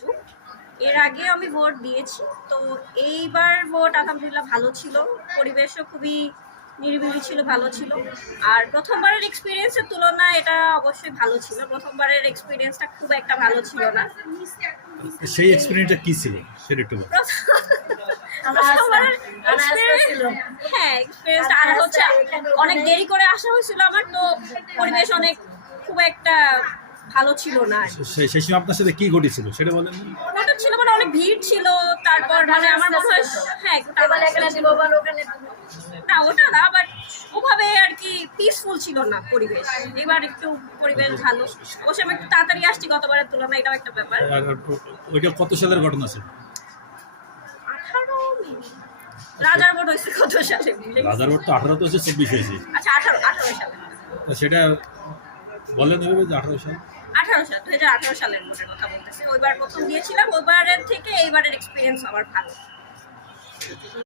যুগ। এর আগে আমি ভোট দিয়েছি, তো এইবার ভোট আলহামদুলিল্লাহ ভালো ছিল, পরিবেশও খুবই নিরিবিলি ছিল, ভালো ছিল। আর প্রথমবারের এক্সপিরিয়েন্সের তুলনায় এটা অবশ্যই ভালো ছিল। প্রথমবারের এক্সপিরিয়েন্সটা খুব একটা ভালো ছিল না। সেই এক্সপিরিয়েন্সটা কি ছিল সেটা একটু বলুন। হ্যাঁ, এক্সপিরিয়েন্সটা আর হচ্ছে অনেক দেরি করে আসা হয়েছিল আমার, তো পরিবেশ অনেক খুব একটা ভালো ছিল না। সেই সময় আপনার সাথে কি ঘটেছিল সেটা বলেন। ওটা ছিল মানে অনেক ভিড় ছিল, তারপর মানে আমার মনে হয় হ্যাঁ না ওটা না, বাট ওভাবে আর কি পিসফুল ছিল না পরিবেশ। এবার একটু পরিবেশ ভালো, অবশ্য আমি একটু তাড়াতাড়ি আসছি গতবারের তুলনায়, এটাও একটা ব্যাপার। ওইটা কত সালের ঘটনা ছিল? 18 রাজার ভোট হয়েছে কত সালে? রাজার ভোট তো 18 তো হচ্ছে 24 হয়েছে। আচ্ছা 18 সালে। তো সেটা বলেন ওইভাবে যে 18 সাল 2018 সালের ভোটের কথা বলতেছে। ওইবার প্রথম দিয়েছিলাম, ওইবারের থেকে এইবারের এক্সপিরিয়েন্স আমার ভালো।